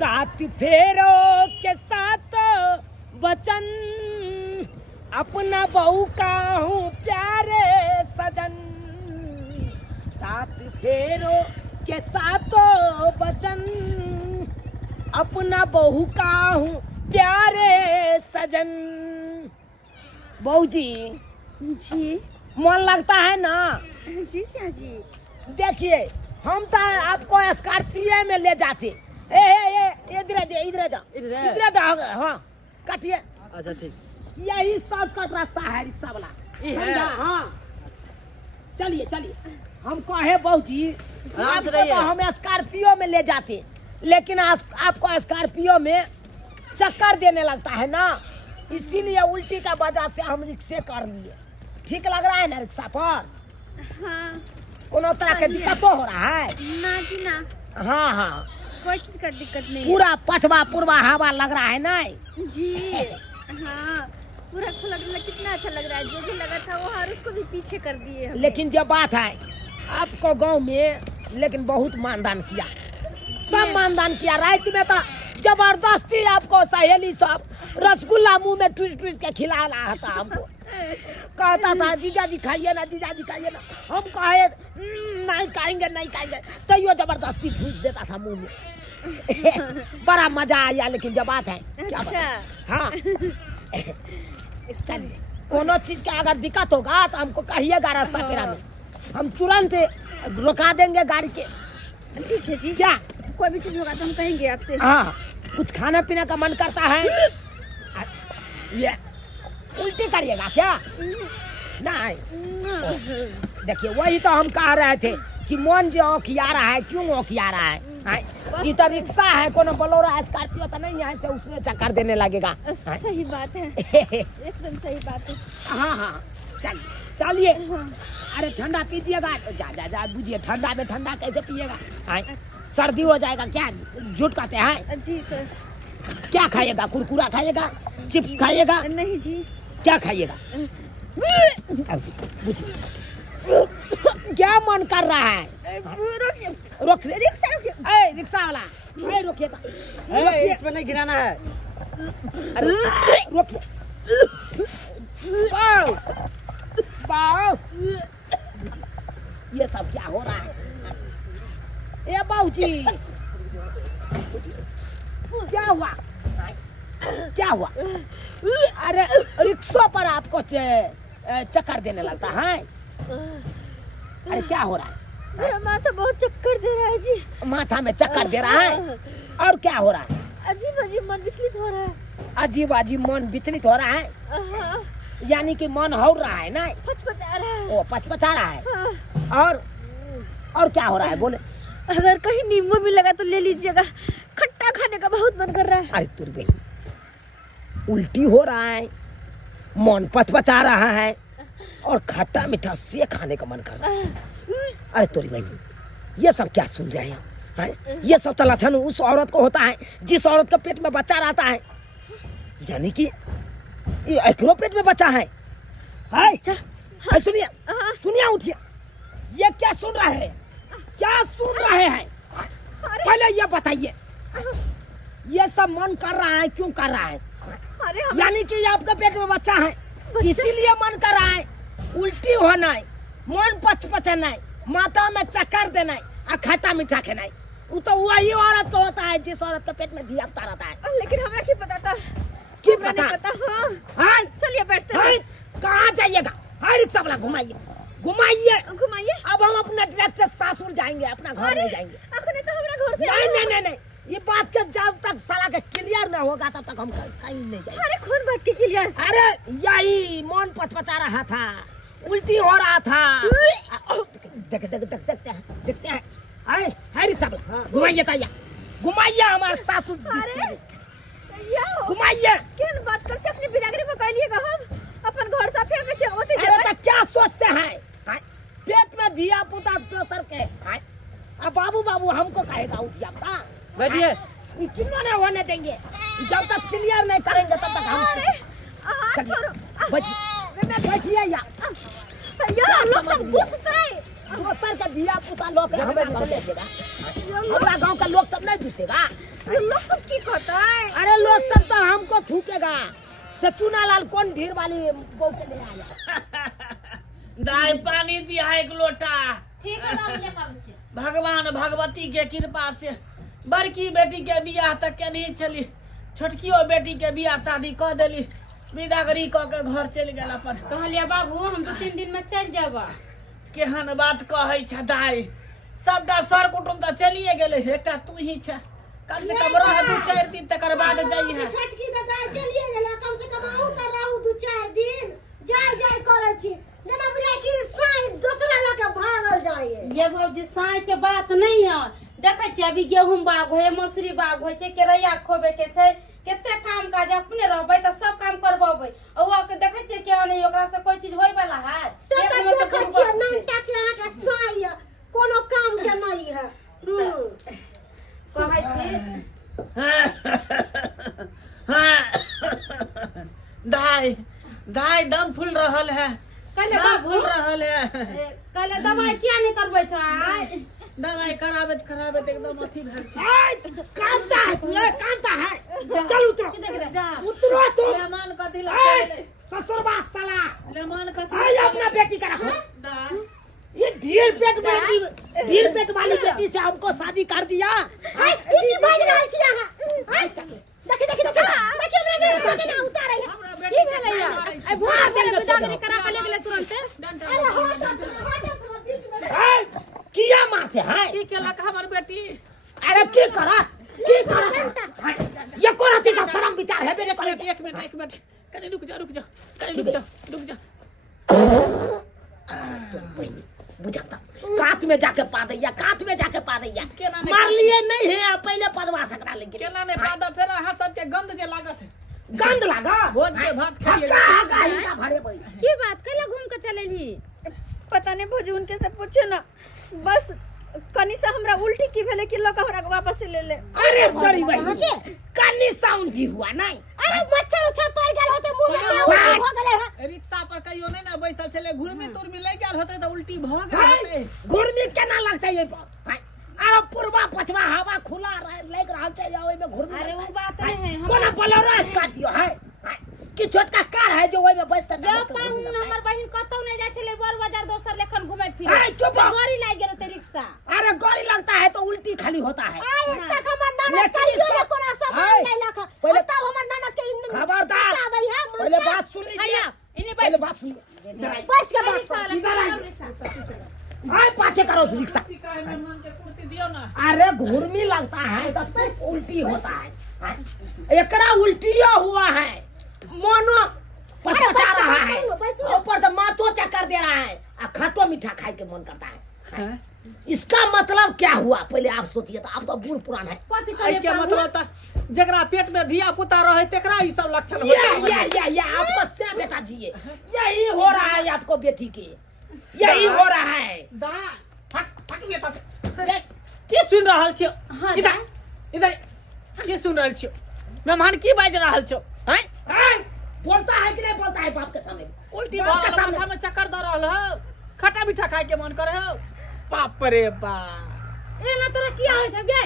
सात फेरों के साथ वचन, अपना बहू का हूँ प्यारे सजन। सात फेरों के साथ वचन, अपना बहू का हूँ प्यारे सजन। बहू जी जी मन लगता है ना? जी सिया जी। देखिए हम तो आपको स्कॉर्पियो में ले जाते। इधर जा। हाँ काटिए। अच्छा ठीक। यही शॉर्टकट रास्ता है रिक्शा वाला। समझा? हाँ चलिए चलिए। हम कहे बहू जी आपको तो हम स्कॉर्पियो में ले जाते, लेकिन आपको स्कॉर्पियो में चक्कर देने लगता है ना, इसीलिए उल्टी का वजह से हम रिक्शे कर लिए। ठीक लग रहा है ना रिक्शा पर? हाँ। कोनो तरह के दिक्कत तो हो रहा है ना जी ना। हाँ हाँ कोई चीज का दिक्कत नहीं। पूरा पछवा पूर्वा हवा लग रहा है ना जी। हाँ पूरा खुला डुला कितना अच्छा लग रहा है। जो भी लगा था वो हर उसको भी पीछे कर दिए हमने। लेकिन जब बात है आपको गांव में, लेकिन बहुत मानदान किया, सब मानदान किया। रात में तो जबरदस्ती आपको सहेली सब रसगुल्ला मुंह में टूस टूस के खिला रहा था हमको। कहता था जीजा जी खाइए ना, जीजा जी खाइए ना। हम कहे नहीं खाएंगे नहीं खाएंगे, तो यो जबरदस्ती ठूस देता था मुंह में। बड़ा मजा आया। लेकिन जब बात है क्या अच्छा। हाँ चलिए, कोनो चीज का अगर दिक्कत होगा तो हमको कहिएगा रास्ता पेरा में, हम तुरंत रुका देंगे गाड़ी के। ठीक है जी। क्या कोई भी चीज होगा तो हम कहेंगे आपसे। हाँ कुछ खाने पीने का मन करता है? ये उल्टी करिएगा क्या? नहीं। देखिए वही तो हम कह रहे थे कि मन जो औखिया रहा है, क्यों औखिया रहा है? ये तो रिक्शा है, कोनो बोलेरो स्कॉर्पियो तो नहीं है, तो उसमें चक्कर देने लगेगा। सही बात है, एकदम सही बात है। हाँ हाँ चलिए चलिए। अरे ठंडा पीजिएगा। जा जा जा बुझिए, ठंडा में ठंडा कैसे पिएगा? सर्दी हो जाएगा क्या? झूठ कहते हैं। जी सर। क्या खाइएगा? कुरकुरा खाइएगा? चिप्स खाइएगा? नहीं जी। क्या खाइएगा? बुझिए क्या मन कर रहा है? रोक रिक्शा वाला, रोकिए। इसमें नहीं गिराना है। रोकिए। ये सब क्या हो रहा है? ए बाबू जी क्या हुआ? क्या हुआ? अरे रिक्शा पर आपको चक्कर देने लगता है? अरे क्या हो रहा है? मेरा माथा बहुत चक्कर दे रहा है जी। माथा में चक्कर दे रहा है? और क्या हो रहा है? अजीब अजीब मन विचलित हो रहा है। अजीब अजीब मन विचलित हो रहा है? यानी कि मन हो रहा है ना? पचपचा रहा है। ओ पचपचा रहा है। और क्या हो रहा है बोले? अगर कहीं नींबू भी लगा तो ले लीजिएगा, खट्टा खाने का बहुत मन कर रहा है। अरे तुर गई, उल्टी हो रहा है, मन पचपचा रहा है, और खट्टा मीठा से खाने का मन कर रहा है। अरे तोरी बहनी, ये सब क्या सुन रहे हैं? ये सब तो लक्षण उस औरत को होता है जिस औरत के पेट में बच्चा रहता है। यानी कि ये एकरो पेट में बच्चा है। सुनिए सुनिए, उठिए। ये क्या सुन रहे हैं? क्या सुन रहे हैं? पहले ये बताइए, ये सब मन कर रहा है, क्यों कर रहा है? यानी कि आपके पेट में बच्चा है, इसीलिए मन कर रहा है। उल्टी होना है, मन पचपचना है, माथा में चक्कर देना है, और खट्टा मीठा खाना है। वो तो वही औरत को होता है जिस औरत के पेट में धिया रहता है। लेकिन हमें क्या पता था? क्यों पता? हाँ चलिए बैठते हैं। कहाँ जाइएगा? रिक्शा वाला घुमाइए घुमाइए घुमाइए। अब हम अपना ट्रैक से सासुर जाएंगे, अपना घर नहीं जाएंगे। तो हमारा घर से नहीं, ये बात के जब तक साला के क्लियर न होगा तब तक हम कहीं नहीं जाएंगे। अरे कौन बात के क्लियर? अरे यही मन पचपचा रहा था, उल्टी हो रहा था। देखते हैं। रिक्शा वाला घुमाइए ताया, घुमाइए हमारे सासुर। घुमाइए। क्या बात कर अपनी बिरादरी में कह लिएगा? हम अपन घर से फिर कैसे होते? अरे तो क्या सोचते हैं? पेट में धिया पुता दोसर के। अब बाबू हमको कहेगा उठिया पुता। बैठिए। क्यों नहीं होने देंगे? जब तक क्लियर नहीं करेंगे तब तक हम बैठिए। लोग सब घुसते हैं। दोसर का धिया पुता लोग हमें नहीं देगा। हमारा गांव का लोग सब नहीं घुसेगा। लोग सब सब तो हमको थूकेगा। से चूनालाल कौन ढेर वाली बहू के ले आया। दाई पानी दिया एक लोटा। ठीक है बाबूजी कब से भगवान भगवती के कृपा से बड़की बेटी के बियाह तक के नहीं चली, छोटकियो बेटी के बियाह शादी कर देली, विदागरी क के घर चल गेल अपन। कहलिए बाबू हम 2-3 दिन में चल जाबा। केहन बात कहै छ दाई, सबटा सर कुटुम त चलिए गेले, एकटा तू ही छ। कम से कम रह 2-4 दिन तकर बाद जाई है। छोटकी दादा चलिए गेले, कम से कम आउ त रहू 2-4 दिन। जाय करे छी जना बुझाय कि साई दूसरा लगे भागल जाए। ये भौजी साई के बात नहीं है। देखे छी अभी गेहूं बाग होय, मौसरी बाग होय छै, केरैया खोबे के छै, केते काम काज अपने रहबै त सब काम करबबै। औवा के देखे छी के नहीं ओकरा से कोई चीज होय वाला है। से त देखे छी नंटा के आहा के साई कोनो काम के नहीं है। कहै छी दाई दाई दम फूल रहल है, कहले दम बाबू फूल रहल है। कहले दवाई किया नहीं करबै छै। दवाई कराबत एकदम अथी भेल छै। कांता है तू, कांता है। चल उतरो उतरो तू। लेमान कथी ला ए, ससुर बा साला। लेमान कथी आई अपना बेटी का रखो। दाई ये ढील पेट वाली बेटी से हमको शादी कर दिया। आई की बाज रहल छी अहाँ। आई देखि देखि हमरा नहीं उतारै है। की भेलै या ए भोर तेरे बिदागरी करा के ले गेले तुरंत। अरे हट बीच में ए, किया माथे है। की केलक हमर बेटी। अरे की करत ये कोन अथी का शर्म विचार है मेरे करे। एक मिनट कनी रुक जा कनी रुक जा। बुझाता कात में जाके पा दैया, कात में जाके पा दैया। केना नहीं मार लिए नहीं है पहले पदवा सकरा लेके। केना ने पादा फेर अहाँ सबके गंध जे लागत है। गंध लगा भोज के भात खाइए। का भरे भाई की बात कइला घूम के चलेली। पता नहीं भौजी उनके से पूछे ना, बस कनी से हमरा उल्टी की भेले कि लोग हमरा के वापस से ले ले। अरे बड़ी भाई कनी साउंड दी हुआ नहीं। अरे मच्छर उछर पड़ गेल होते मुंह में हो गेले है। रिक्शा पर कहियो नहीं ना बैसल छले, घुरमी तुरमी लग गेल होते त उल्टी भ गेल होते। घुरमी केना लगता है ये पर। अरे पूर्वा पछवा हवा खुला लग रहल छै ओइ में घुरमी। अरे वो बात नहीं है। कोना बोलेरो स्कॉर्पियो है कि छोटका कार है जो ओइ में बैठता जो पाहुन हमर बहिन कतौ नहीं जाय छले, बोल बाजार दोसर लेखन घुमै फिरे। अरे चुप रहो। गाड़ी लाग गेल ते रिक्शा। अरे गाड़ी लगता है तो उल्टी खाली होता है। आई तक हमर ननद कहियो कोना सब ले लखा। पहले तब हमर ननद के खबरदार पहले बात सुन लीजिए। भैया इन्हें पहले बात सुन बस के बात आए पाछे करो रिक्शा। शिकायत मेहमान के कुर्सी दियो ना। अरे घुरमी लगता है तो उल्टी होता है। एकरा उल्टिया हुआ है, मोनो पचपचा रहा है, ऊपर से माथो चक्कर दे रहा है, खट्टो मीठा खाए के मन करता है। इसका मतलब क्या हुआ पहले आप सोचिए। तो आप तो बूढ़ पुरान है। कथि आई करे के मतलब त जकरा पेट में धिया पुता रहे तेकरा ई सब लक्षण होता है। ये आपको क्या बेटा जी यही हो रहा है आपको बेटी के, यही हो रहा है। दा फट ये त की सुन रहल छियो। हाँ, इधर की सुन रहल छियो। मेहमान की बाज रहल छियो। हैं बोलता है कि नहीं बोलता है बाप के सामने। उल्टी माथा में चक्कर द रहल हो, खट्टा मीठा खाए के मन करे हो। बाप रे बाप ए ना तोरा किया होय छै गे।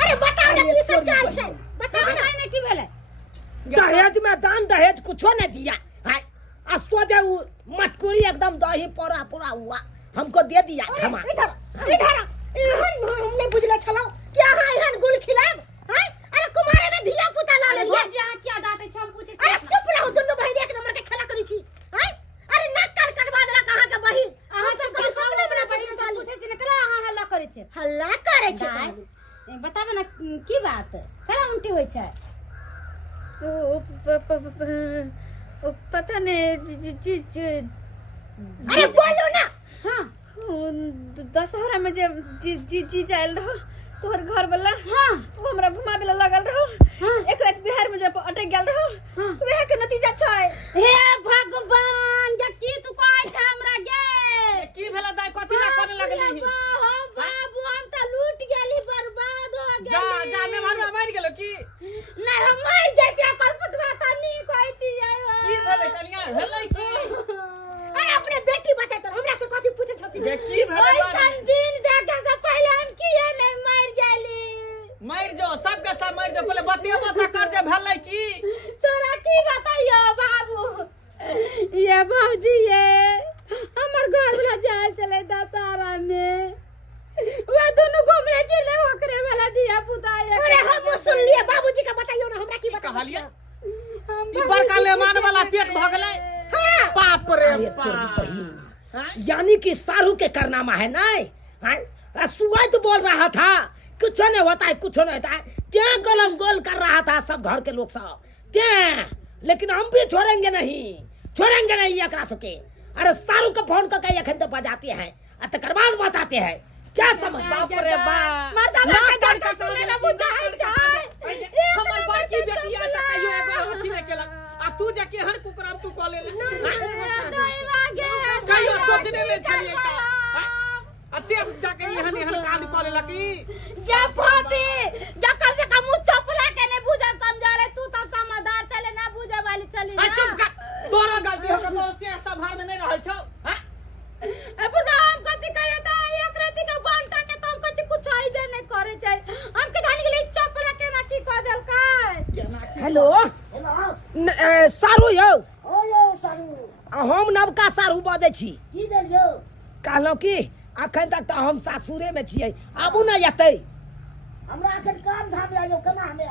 अरे बताओ ना की सच्चाई छै। बताओ ना ने की भेले। दहेज में दान दहेज कुछो नहीं दिया है। आ सोचे मटकुरी एकदम दही पूरा पूरा हुआ हमको दे दिया। क्षमा इधर हमने बुझले छलो क्या हां एहन गुल खिलाब हैं। अरे कुमारे में धिया पुता ला अरे ले। भौजी अहाँ क्या डांटे छ हम पूछे अरे चुप रहो दुनु बहिन एक नंबर के खेला करी छी हैं। अरे नाक कान कटवा देला कहां के बहिन। अहाँ सब के सामने बना सके छ पूछे छी ने करा अहाँ हल्ला करे छै। हल्ला करे छी। बताबे ना की बात करा उल्टी होय छै। पता नहीं अरे बोलो ना। हां दशहरा में जे जी जायल रहो तोहर घर वाला। हां वो हमरा घुमाबे ला लागल रहो। हां एक रात बिहार में जब अटक गेल रहो। हां वह के नतीजा छै। हे भगवान या की तू कहै छ हमरा गे। की भेला दाई कथि ला कोने लगली। बाबू हम त लूट गेली, बर्बाद हो गेली। जा मेहमान मार गेलो की नहीं हम मर जाते करपटवा त नहीं कहती है। की भेले कनिया भेलै की। अरे अपने बेटी बता तो हमरा से कथि पूछे छथि। बे की भेले ओइसन दिन देखे से पहले हम किए नहीं मर गेली। मार जो रहलिए ई बड़का लेमान वाला पेट भ गेलै बाप रे बाप यानी कि सारू के कारनामा है नहीं सुगत बोल रहा था कुछ नहीं होता है कुछ नहीं होता है क्या गलम गोल कर रहा था सब घर के लोग सब क्या लेकिन हम भी छोड़ेंगे नहीं एकरा सबके अरे सारू का फोन करके अखन तो बजाते हैं तकर बाद बताते हैं क्या समझ बाप रे बाप मर्दाना के डर का सुने ना बुझाई जाए हमर बड़की बेटिया त कहियो एगो अथी नहीं केलक आ तू जाके हर कुकराम तू कॉल ले कहियो सोचने ले छलिए का अते जाके एहन कांड कॉल ले लकी या फाटी जा कम से कम चपला के ने बुझा समझा ले तू त समझदार चले ना बुझे वाली चली ना चुप कर तोरा गलती हो के तोर से सब घर में नहीं रहल छौ हां अब नाम कथि करे त एक राती का बांटा के तुम कुछ आइबे नहीं करे जाय हम के जानी के लिए चपला के ना की क देल काय हेलो हेलो सारू यौ ओ यो सारू हम नवका सारू बजै छी की देलियो कहलौ कि अखन तक तो हम सासुरे में छियै आबू ना यतै हमरा अखन काम धाम आयो केना हमे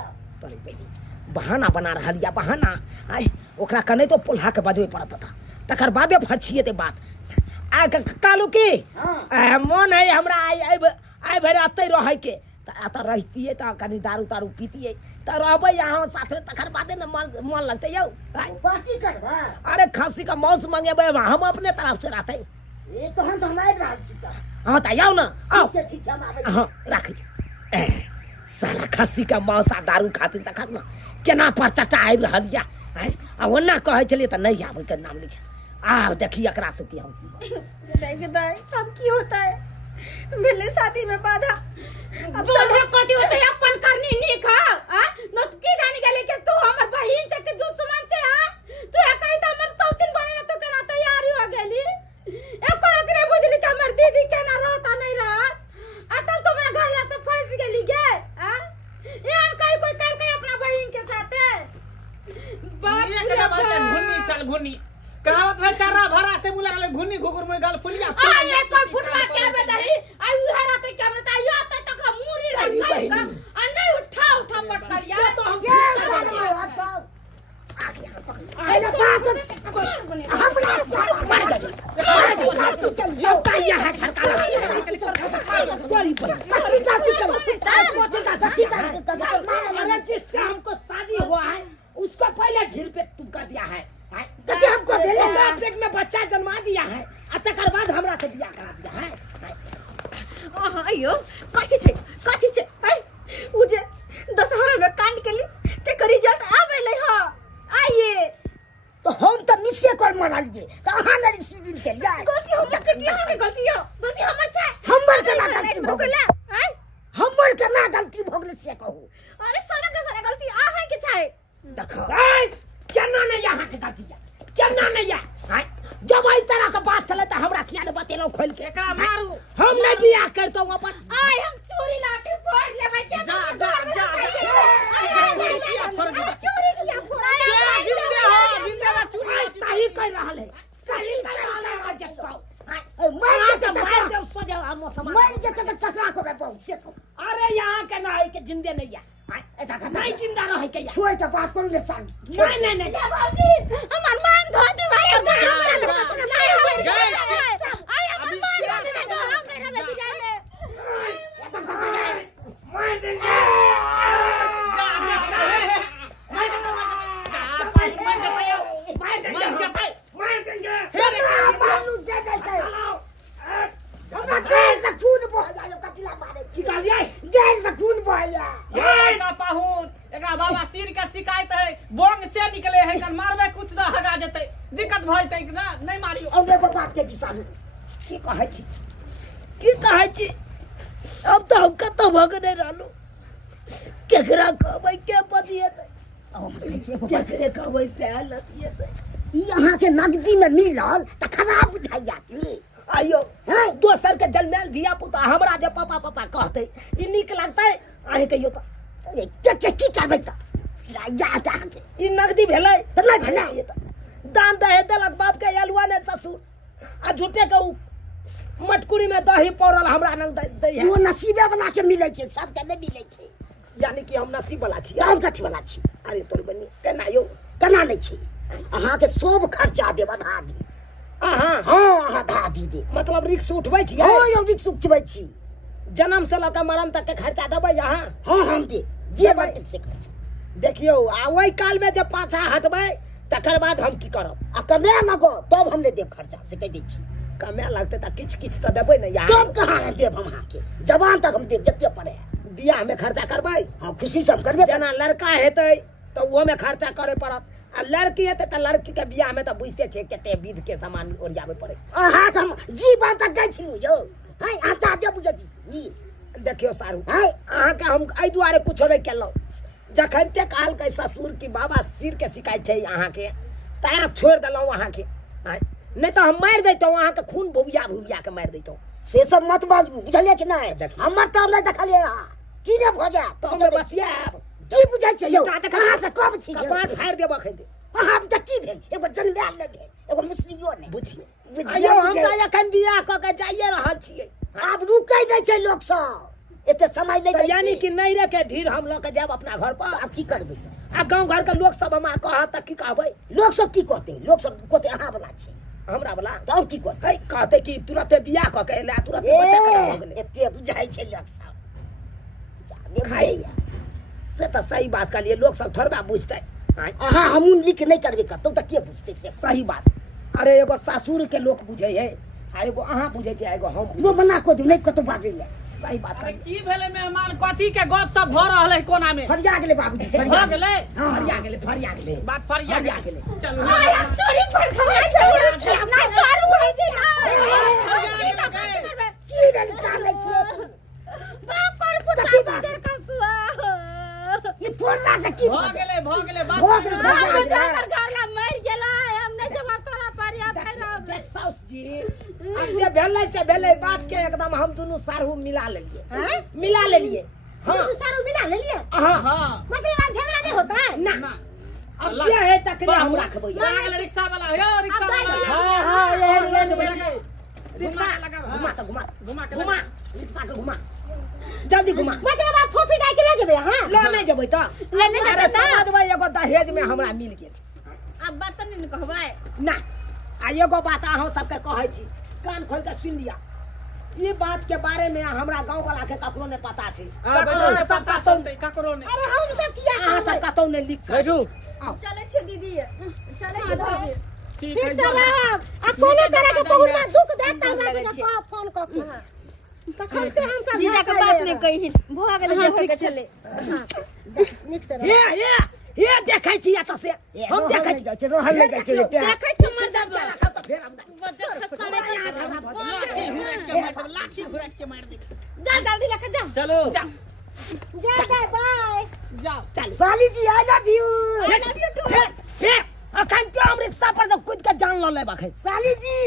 बहाना बना रहल या बहाना आय ओकरा कने तो पुल्हा के बजबै पड़त था तकर बादे फरछिए ते बात आ कहलू कि मन है हमरा आइ भरि अतै रहै के त एतऽ रहतिए त कनी दारू तारू पीतिए त रहबै यहाँ साथ में तकर बादे न मन लगतै यौ पार्टी करबा अरे खस्सी का मांस मंगेबै हम अपने तरफ से रहतै ए तहन त हम आबि रहल छी त हां त आउ न आउ ठीक छै हम आबै हां राखै छी साला खस्सी का मांस आ दारू खातिर तखन न केना पर चटा आबि रहल या आ ओना कहै छलिए त नहीं आबै के नाम लै छै आ देखी एकरा सब की हम अब की होता है मिलने शादी में बाधा अब बोले कथि होते अपन करनी नहीं खा हां न की जानी गेले के तू हमर बहिन छ के दुश्मन छ हां तू कहि त हमर सौतिन बने तो केना तैयारी हो गेली एक करत रे बुझली के हमर दीदी केना रहता नहीं रहत आ तब तुम्हारा घर से फंस गेली गे हां यार कहीं कोई कर के अपना बहिन के साथे बात एकरा बात घुन्नी चल घुन्नी कहावत है चारा भरा से बुला ले घुन्नी घुकुर में गाल फुलिया ये कोई फुटवा के बताई आई उहरा ते के बता यो त तक मुरी रख का आ नहीं उठा पट कर यार तो हम ये सारू अच्छा आइला बात हमरा मार जा यो काया है छड़का गोली पर मत का अरे जिससे हमको शादी हुआ है उसको पहले ढील पे तुम कर दिया है कथि हमको देले हमरा पेट में बच्चा जन्मा दिया है आ तकर बाद हमरा से बियाह करा दिया है अयो कथि छै उ जे दशहरा में कांड केली ते के रिजल्ट आबेले ह आइए तो हम तो मिसे कर मना लिए तो अहाँ ने सिविल के लिए गलती हमर से की हो गलती हमर छै हमर के ना गलती भोगले हैं हमर के ना गलती भोगले से कहू अरे सारा गलती आहे के छै देखो केना नहीं यहाँ के गलती है केना नहीं है जब आई तरह का बात चले तो हमरा किया ने बतेलो खोल के एकरा मारू हम नहीं बियाह करतो अपन आई हम चोरी लाठी फोड़ लेबै के जा चोरी किया फोड़ा जिंदे में चूड़ी सही कह रहल है सही कह रहल है जस्सो मर जते के चकरा को बहुत से अरे यहाँ के ना है के जिंदे नहीं है नहीं जिंदा रहे के छोड़ के बात करू ले साल नहीं ले बाबूजी हमर मान धोती भाई आई हमर मान धोती दो हम नहीं में जाए मार देंगे मार देंगे मानू से नहीं हमरा गैस से खून बह जायो कतिला मारे की कह दिया गैस से खून बह जा ये ना पाहुन एकरा बाबा सिर का शिकायत है बोंग से निकले है कल मारबे कुछ ना हगा जते दिक्कत भ जते ना नहीं मारियो अब एगो बात के जी साहब की कहै छी अब तो हम कत भगने रहलो केकरा कहबै के बतिएतै केकरे कहबै से लतिएतै यहाँ के नगदी में मिलल त खराब बुझाइया की आइयो दोसर के जलमेल धिया पुता हमरा जे पापा पापा कहते ई नीक लगतै अहे कहियो के की करबै त या के ई नगदी भेलै त नहीं भेलै दान दहे देलक बाप के अलुआ ने ससुर आ झूठे के मटकुरी में दही पौरल हमरा नंग दै है वो नसीबे वाला के मिलै छै सब के नहीं मिलै छै यानी कि हम नसीब वाला छी और कथी वाला छी अरे तोर बनी केना यो केना नहीं छी अहाँ के सब खर्चा देब आधा दी अहाँ हाँ आधा दी दे मतलब रिक्स उठबै छी हाँ यौ रिक्स उठबै छी जन्म से लऽ के मरण तक के खर्चा देबै अहाँ हाँ हम दे जे बात से खर्चा देखियो आ ओइ काल में जब पाछा हटबै तकर बाद हम की करब आ कमे लगो तब हम नहीं देब खर्चा से कह दै छी कमे लगते त किछ त देबै न यार तब कहाँ न देब हम अहाँ के जवान तक हम देब जते पड़े बियाह में खर्चा करबै हाँ खुशी से हम करबे जना लड़का हेतै त वो में खर्चा करे पड़त आ लड़की हेतै त लड़की के बियाह में त बुझते छे कते विध के सामान ओरियाबे पड़े अहाँ हम जीवन तक गई छी यौ हां आता दे बुझै छी देखियो सारू हां अहाँ के हम एहि दुआरे कुछो नहीं केलौ जखन ते कहल के ससुर की बाबा सिर के शिकायत छै अहाँ के ता छोड़ देलौ अहाँ के नहीं तो हम मार देतौ अहाँ के खून भुबिया के मार देतौ से सब मत बाजू बुझलिए कि नहीं हमर तब नहीं देखलिए अहाँ की ने भ जा तो हम बतियाब की बुझै छै यौ कहाँ से कब छी कपाट फाड़ देब अखन कहाँ त की भेल एगो जन्माल न भेल एगो मुसलियो ने बुझिए अयो हम त एखन बियाह क के जाइए रहल छियै आब रुकै नहीं छै लोग सब एते समय नहीं यानी कि नहीं रे के ढीर हम ल के जाब अपना घर पर अब की करबै आ गांव घर के लोग सब हमरा कहत त की कहबै लोग सब की कहते लोग सब कहते अहाँ वाला छै हमरा वाला और की कहते कहते कि तुरंत बियाह क के एला तुरंत बच्चा के हो गेलै एते बुझाई छै लोग सब खाइया से त सही बात कहलिए लोग सब थोड़बा बुझतै अहाँ हमून लिख नहीं करबे कतौ त के बुझते से सही बात अरे एगो ससुर के लोग बुझै है आ एगो अहाँ बुझै छै एगो हम वो मना को दू नहीं कतौ बाजै ले सही बात अरे कहलिए की भेले मेहमान कथी के गप सब भ रहल है कोना में फरिया गेले बाबूजी भ गेलै फरिया गेलै बात फरिया गेलै चलू चोरी पर खा चोरी अपना चालू है कि की भेल काम नहीं छिए बाप पर पुटा कथी बात? देर कसुआ ये फोड़ला से की भ गेलै बात भ गेलै, भ गेलै। घरला मर गेला हमने जवाब तोरा पर याद खराब देख साउस जी अब जे भेलै से भेलै बात के एकदम हम दुनू सारू मिला लेलिए हैं मिला लेलिए हाँ तू सारू मिला ले लिए हाँ हां मतलब आज झगड़ा नहीं होता है ना अब जे है तकरे हम रखबै आ गेलै रिक्शा वाला यो रिक्शा वाला हाँ हाँ ये ले देबै रिक्शा लगा घुमा तो घुमा घुमा के घुमा रिक्शा के घुमा जल्दी घुमा मतलब आप फोफी दाई के ले जेबे हां लो नहीं जेबै त ले नहीं जेबै त? समझबै एगो दहेज में हमरा मिल गेल अब बात नहीं कहबै ना आ एगो बात अहाँ सबके कहै छी कान खोल के सुन लिया ये बात के बारे में हमरा गांव वाला के ककरो ने पता छै ककरो ने पता चलतै ककरो ने अरे हम सब किया अहाँ सब कतौ ने लिख के बैठू चले छी दीदी चले छी दीदी ठीक फिर है से जाओ। रहब आ कोनो तरह के बहुमा दुख देता हमरा से फोन क के तखन से हम सब जीजा के बात नहीं कही भ गेल जे होय के चले निक से ये देखै छी एत से हम देखै छी रहल नहीं जाय छै देखै छ मर जाब त फेर हम लाठी घुराट के मार दे जा जल्दी लेके जा चलो जा बाय जाओ चल साली जी I love you I love you too फिर अखन के हम रिक्शा पर जब कूद के जान ल ले बखै साली जी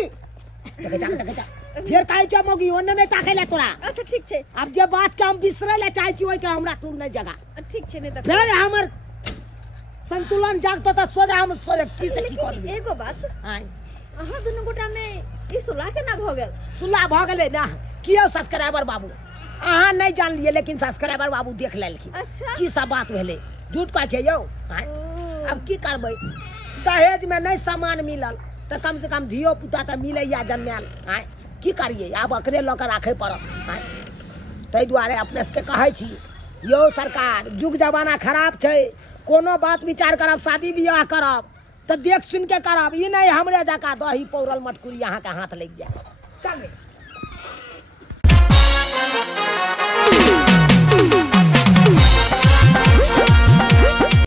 देखै जा फिर कहै छ मोगी ओने नहीं ताकै ले तोरा अच्छा ठीक छै अब जे बात के हम बिसरै ले चाहै छी ओइ के हमरा तू नहीं जगह ठीक छै नहीं फिर हमर संतुलन जागतो त सोजा हम सोजा की से की कर दी एगो बात हां अहाँ दुनू गोटा में ई सुलह के ना भ गेल सुला भ गेलै ना कियो सब्सक्राइबर बाबू अहाँ नहीं जान लिए लेकिन सब्सक्राइबर बाबू देख लेलखिन अच्छा की सब बात भेलै झूठ कहै छै यौ आँय? अब की करबै दहेज में नहीं सामान मिलल तो कम से कम धियो पुता तो मिले या जन्माल आँय की करिए अब अकरे लऽ के राखे पड़त आँय ताहि दुआरे अपने सबके कहै छी यौ सरकार जुग जमाना खराब छै कोनो बात विचार करब शादी बियाह करब तो देख सुन के करब ई नहीं हमरे जका दही पौरल मटकुरी अहाँ के हाथ लग जाए चल